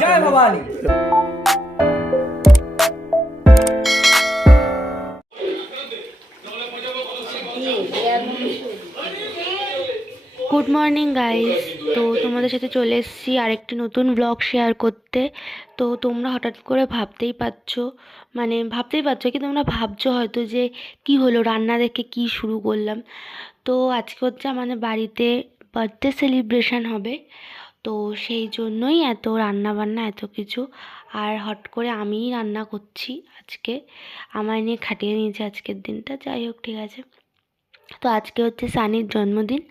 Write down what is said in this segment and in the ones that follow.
জয় Bhavani. Good morning guys. তো তোমাদের সাথে চলে এসেছি আরেকটি নতুন ব্লগ শেয়ার করতে। তো তোমরা হঠাৎ করে ভাবতেই পারছো কি তোমরা ভাবছো হয়তো যে কি হলো, রান্না দেখে কি শুরু করলাম। তো আজকে হচ্ছে আমাদের বাড়িতে বার্থডে সেলিব্রেশন হবে, তো সেই জন্যই এত রান্না বান্না এত কিছু। আর হট করে আমিই রান্না করছি আজকে, আমায় নিয়ে খাটিয়ে নিয়েছে আজকের দিনটা। যাই হোক, ঠিক আছে। তো আজকে হচ্ছে সানির জন্মদিন,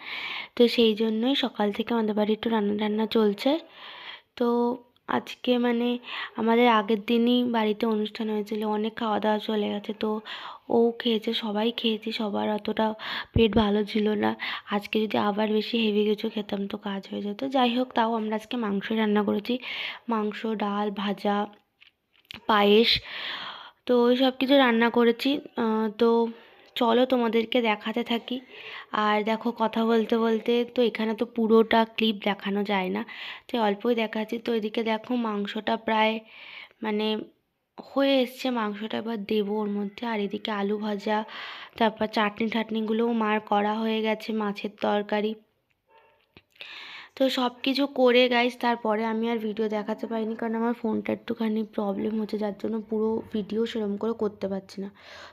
তো সেই জন্যই সকাল থেকে আমাদের বাড়ি একটু রান্না চলছে। তো আজকে আমাদের আগের দিনই বাড়িতে অনুষ্ঠান হয়েছিল, অনেক খাওয়া দাওয়া চলে গেছে। তো ও খেয়েছে, সবাই খেয়েছি, সবার অতটা পেট ভালো ছিল না। আজকে যদি আবার বেশি হেভি কিছু খেতাম তো কাজ হয়ে যেত। যাই হোক, তাও আমরা আজকে মাংস রান্না করেছি, মাংস, ডাল, ভাজা, পায়েস, তো ওই সব কিছু রান্না করেছি। তো চলো তোমাদেরকে দেখাতে থাকি। আর দেখো, কথা বলতে বলতে তো এখানে তো পুরোটা ক্লিপ দেখানো যায় না, তো অল্পই দেখাচ্ছি। তো এদিকে দেখো, মাংসটা প্রায় হয়ে এসছে, মাংসটা এবার দেবো ওর মধ্যে। আর এদিকে আলু ভাজা, তারপর চাটনি টাটনিগুলোও মার করা হয়ে গেছে, মাছের তরকারি। তো সব কিছু করে গাইস তারপরে আমি আর ভিডিও দেখাতে পারিনি, কারণ আমার ফোনটা একটুখানি প্রবলেম হচ্ছে, যার জন্য পুরো ভিডিও সেরকম করে করতে পারছি না।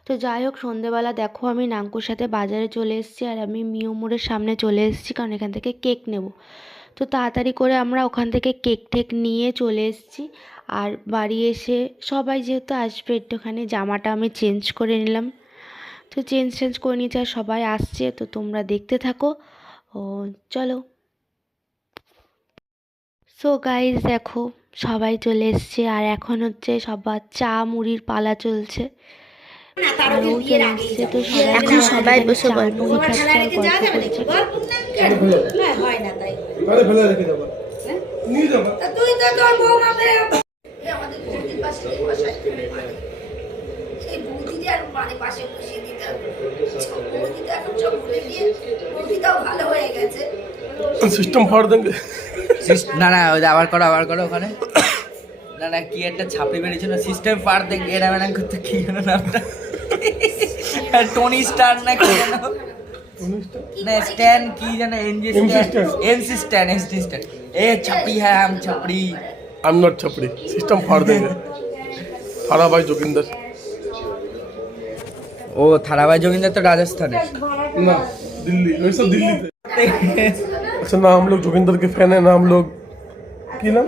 তো যাই হোক, সন্ধেবেলা দেখো আমি নাঙ্কুর সাথে বাজারে চলে এসেছি, আর আমি মিও মোড়ের সামনে চলে এসেছি, কারণ এখান থেকে কেক নেব। তো তাড়াতাড়ি করে আমরা ওখান থেকে কেক টেক নিয়ে চলে এসেছি। আর বাড়ি এসে সবাই যেহেতু আসবে, একটুখানি জামাটা আমি চেঞ্জ করে নিলাম। তো চেঞ্জ করে নিয়েছি, আর সবাই আসছে, তো তোমরা দেখতে থাকো। ও চলো। সো গাইজ দেখো, সবাই চলে এসছে, আর এখন হচ্ছে সবার চা মুড়ির পালা চলছে। আর ও চলে এসছে, তো এখন সবাই বসে গল্প করছে আর গল্প করছে। সিস্টেম ফাড় দেंगे। না না, আবার করো ওখানে। না না, কি একটা ছাপড়ি বেরিয়েছিল, সিস্টেম ফার দেंगे এরা করতে, কি যেন নামটা, টনি স্টার না কি যেন, না স্ট্যান কি যেন, এনসি স্ট্যান। এ ছাপড়ি হ্যাঁ, हम ছাপড়ি, आई एम नॉट छपड़ी। सिस्टम फाड़ देंगे। थारा भाई जोगिंदर। ও থারাবাই जोगिंदर तो राजस्थान है ना, दिल्ली, वैसे दिल्ली थे। अच्छा ना, हम लोग जोगिंदर के फैन है ना, हम लोग की ना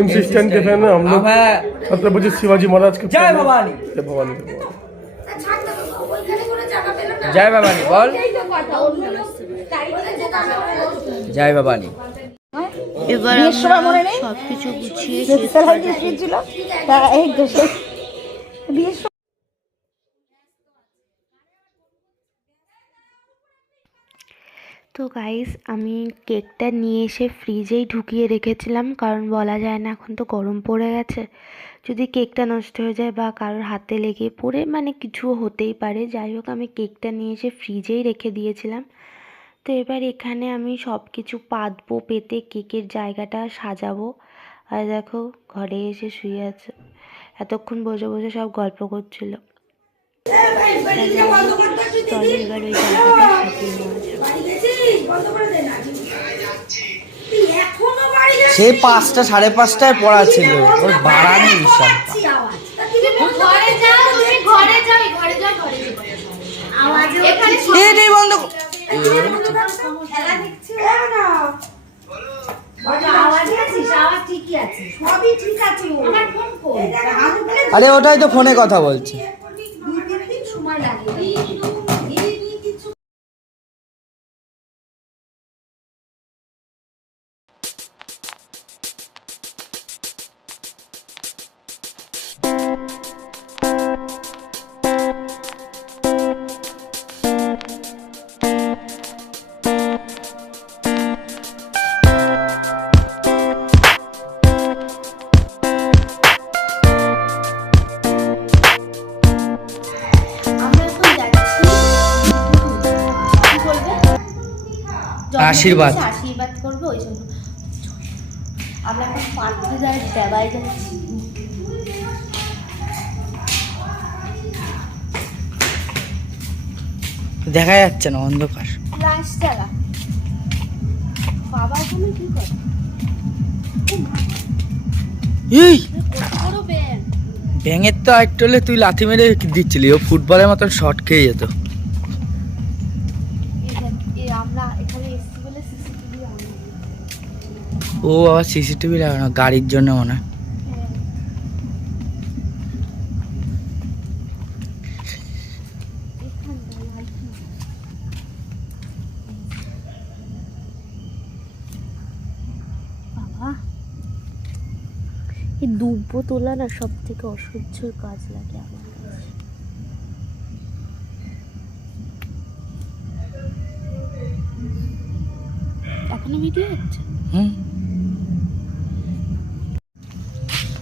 एमसी स्टैंड के फैन है हम लोग। छत्रपति शिवाजी महाराज के। जय भवानी। जय भवानी। जय भवानी बोल। जय भवानी। এবার সব কিছু গুছিয়ে তো গাইস, আমি কেকটা নিয়ে এসে ফ্রিজেই ঢুকিয়ে রেখেছিলাম, কারণ বলা যায় না, এখন তো গরম পড়ে গেছে, যদি কেকটা নষ্ট হয়ে যায় বা কারোর হাতে লেগে পড়ে কিছু হতেই পারে। যাই হোক, আমি কেকটা নিয়ে এসে ফ্রিজেই রেখে দিয়েছিলাম। তো এবার এখানে আমি সব কিছু পাতবো, পেতে কেকের জায়গাটা সাজাবো। আর দেখো, ঘরে এসে শুয়ে আছে, এতক্ষণ বসে বসে সব গল্প করছিল। চলো এবার ওই জায়গাটা সাজিয়ে নেওয়া যাক। সে 5টা 5:30টায় পড়া ছিল, ওর বাড়ানি হিসাব। বন্ধ আরে ওটাই তো ফোনে কথা বলছে। আশীর্বাদ। আশীর্বাদ করবে ওই জন্য আমরা এখন পাত্রে যাই দেবাই যাচ্ছি। দেখা যাচ্ছে না, অন্ধকার। রাস্তাটা বাবা তুমি কি করে এই বড় ব্যাং ব্যাঙের তো আরেকটু হলে তুই লাথি মেরে দিচ্ছিলি, ও ফুটবলের মতন শর্ট খেয়ে যেত। আমরা এখানে এসছি বলে সিসিটিভি ও আবার সিসিটিভি লাগানো গাড়ির জন্য মনে হয়। বাবা এই দুব্বো তোলা না সব থেকে অসহ্য কাজ লাগে আমার কাছে। এখনো ভিডিও হচ্ছে? হুম।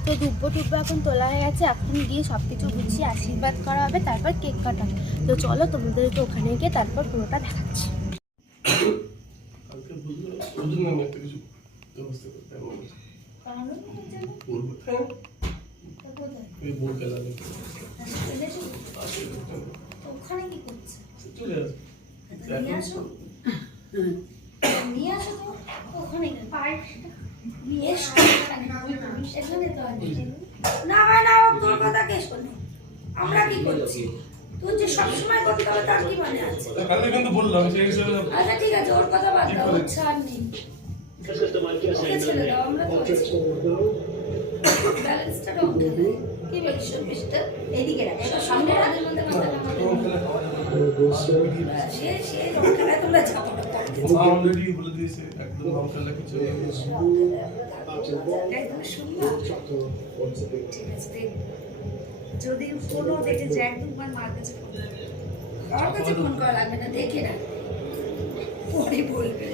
তো দুব্বো টুব্বো এখন তোলা হয়ে গেছে, এখন গিয়ে সব কিছু গুছিয়ে আশীর্বাদ করা হবে, তারপর কেক কাটা হবে। তো চলো তোমাদেরকে ওখানে গিয়ে তারপর পুরোটা দেখাচ্ছি। ওখানে কি করছে? নিয়ে আসো তো ওখানে নিয়ে এসো এখানে তো না ভাই না তোর কথা কে শোনে? আমরা কি করছি? তুই যে সবসময় করতে হবে তার কি মানে আছে? আমি কিন্তু বললাম সেই হিসেবে। আচ্ছা ঠিক আছে, ওর কথা বাদ দাও, ছাড় নেই। ওকে ছেড়ে দাও, আমরা তো আছি। ব্যালেন্সটা ডাউন করে কি বলিস মিস্টার? এইদিকে রাখ, এটা সামনে রাখের মধ্যে মাথা সে সে ওখানে তোমরা যাবো না। অলরেডি বলে দিয়েছে একদম নাম খেলা কিছু একদম সুন্দর। ঠিক আছে, যদি ফোনও দেখেছে একদমবার মার কাছে ফোন, কার কাছে ফোন করা লাগবে না, দেখে না পরে বলবে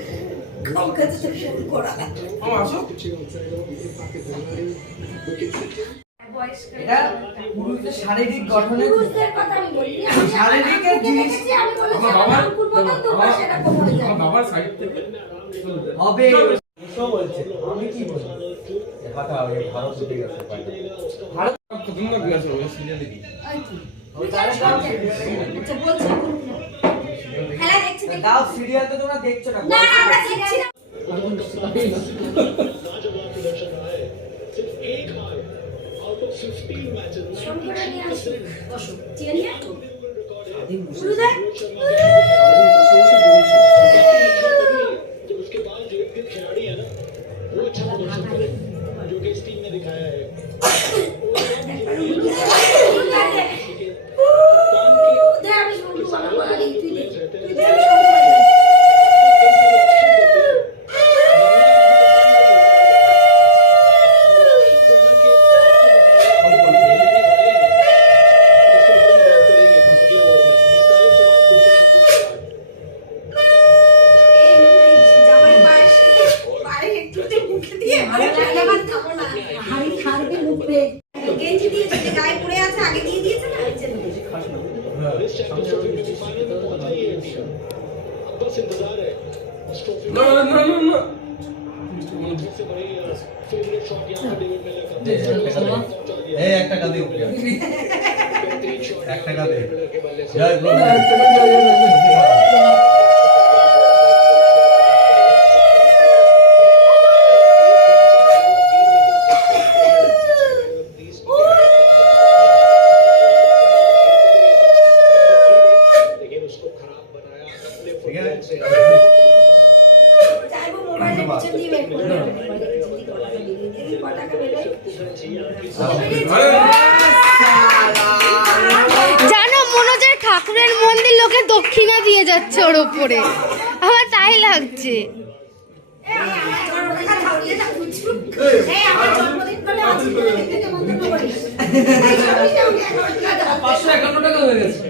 কার কাছে তো ফোন করা লাগবে। আসো এটা পুরুষদের শারীরিক গঠনের পুরুষদের কথা আমি বলি, শারীরিকের জিনিস আমি বলেছি আমার বাবার তোমরা সেটা করবে না। আমার বাবার সাইড থেকে হবে। আমি কি বলছি কথা হবে ভারত জিতে গেছে ভারত প্রথম না গেছে ওই সিরিয়ালে কি আচ্ছা বলছি খেলা দেখছি দাও, সিরিয়াল তো তোমরা দেখছো না। না আমরা দেখছি না। শঙ্করা নিয়ে আসো, বসো চেয়ে নিয়ে আসো গুরুদেব। গেঞ্জি দিয়েছে যে গায়ে পড়ে আছে, আগে দিয়ে দিয়েছে না ওই জন্য। না না না না এই একটা কাঁদে একটা কাঁদে জয় গুরু চাইবো মোবাইলের পিছন দিয়ে বের করে দেবে। এই পটাকা বেরোয়। জানো মনোজের ঠাকুরের মন্দির লোকে দক্ষিণা দিয়ে যাচ্ছে ওর উপরে, আমার তাই লাগছে। আমার জন্মদিন করে আজকে থেকে মন্তব্য করিস। 551 টাকা হয়ে গেছে।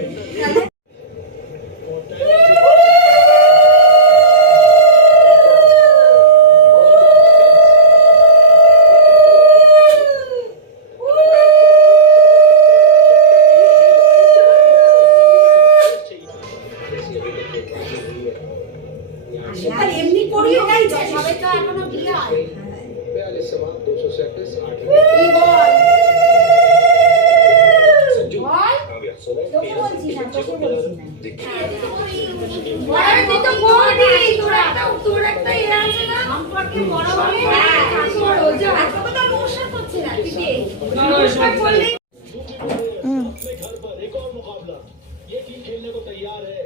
এমনি করিয়ে গেছে সবে তো এখনো বিয়ে হয় তোকে বলছি না তোকে বলছি না আরে তুই তো বলবি তোরা একটা এ আছে না সম্পর্কে বড় হবে তোর ওজা তোকে তো নমস্কার করছে না তুই নমস্কার করলি ये टीम खेलने को तैयार है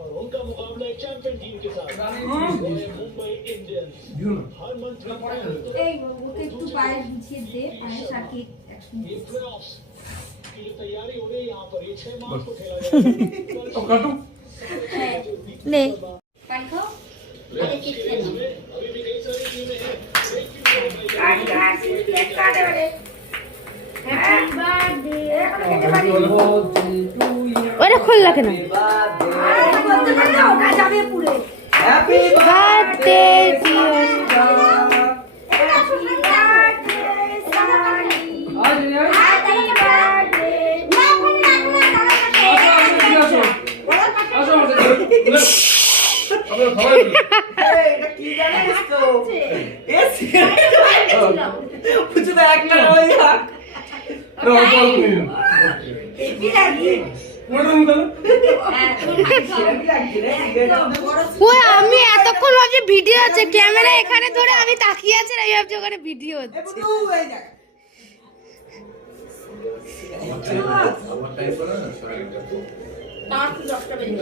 और उनका मुकाबला एक चैंपियन टीम के साथ मुंबई इंडियंस हर मंथ এই ওকে একটু পায়ে বিছিয়ে দে পায়ে সাকি ये प्लेऑफ्स की जो तैयारी हो रही है यहाँ पर ये 6 मार्च को खेला जाएगा अब काटू নে পান খাও আরে কি খেলো अभी भी कई सारी टीमें हैं হ্যাপি বার্থডে ওটা খোলা কেন বলতে পারলে ওটা যাবে পুরে হ্যাপি বার্থডে ডিয়ার এটা কি জানিস তো কিছু তো একটা ওই হাত अरे और कौन नहीं ওই আমি এতক্ষণ ভাবছি ভিডিও আছে ক্যামেরা এখানে ধরে আমি তাকিয়ে আছি আর আমি ভাবছি ওখানে ভিডিও হচ্ছে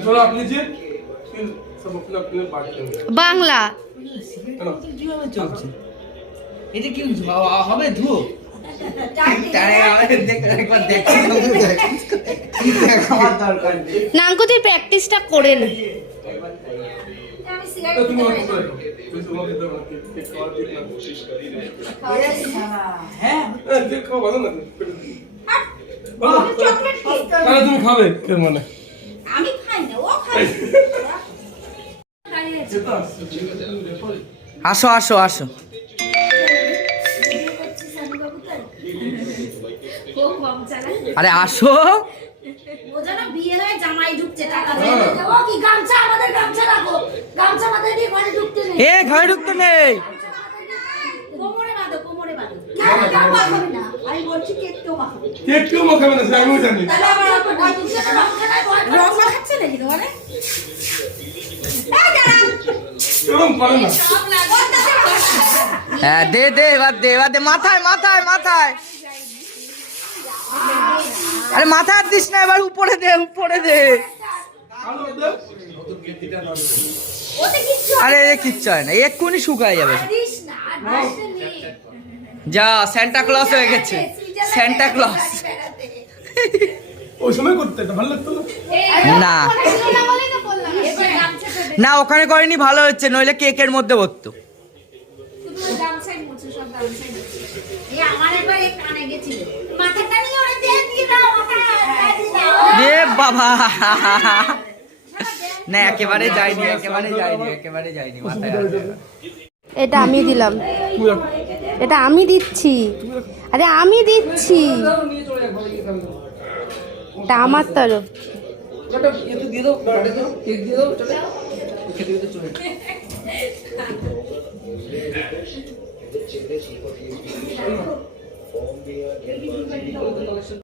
थोड़ा आप लीजिए फिर सब अपने अपने बात करेंगे বাংলা কিভাবে চলছে এটা কি হবে ধুয়ো একবার দেখছি খাওয়ার দরকার নেই নাঙ্কু তুই প্র্যাকটিসটা করে নে আমি तो সিগারেট तुम और क्या फिर तुम और कितना एक और कितना कोशिश कर ही रहे হ্যাঁ देखो बोलो ना চকলেট अरे तुम खावे फिर माने আমি খাই না ও খায় আসো আসো আসো আরে আসো ও যেন বিয়ে হয়ে জামাই ঢুকছে টাকা দিয়ে ও কি গামছা আমাদের গামছা রাখো গামছা আমাদের দিয়ে ঘরে ঢুকতে নেই এ ঘরে ঢুকতে নেই কোমরে বাঁধো কেন কেউ মাখাবে না আমি বলছি কেউ মাখাবে केक क्यों मखा मैंने साइमो जानी তাহলে আবার রং মাখাচ্ছে নাকি তোমারে एवं पाले ना হ্যাঁ দে দে এবার দে মাথায় মাথায় মাথায় আরে মাথায় দিস না এবার উপরে দে ওতে কিচ্ছু আরে কিচ্ছু হয় না এক্ষুনি শুকায় যাবে দিস না আর বাসতে নেই যা সান্টা ক্লজ হয়ে গেছে সান্টা ক্লজ ওই সময় করতে এটা ভালো লাগতো না না এবার গামছাটা না ওখানে করেনি ভালো হচ্ছে নইলে কেকের মধ্যে ভরতো শুধু গামছাই মুছে সব গামছাই মুছে এই আমার একবার এই কানে গেছিল মাথাটা নিয়ে ওরে দিয়ে দাও মাথা রে বাবা না একেবারে যায়নি মাথায় আসবে না। এটা আমি দিলাম তুই রাখ। এটা আমি দিচ্ছি আরে আমি দিচ্ছি এটা আমার তরফ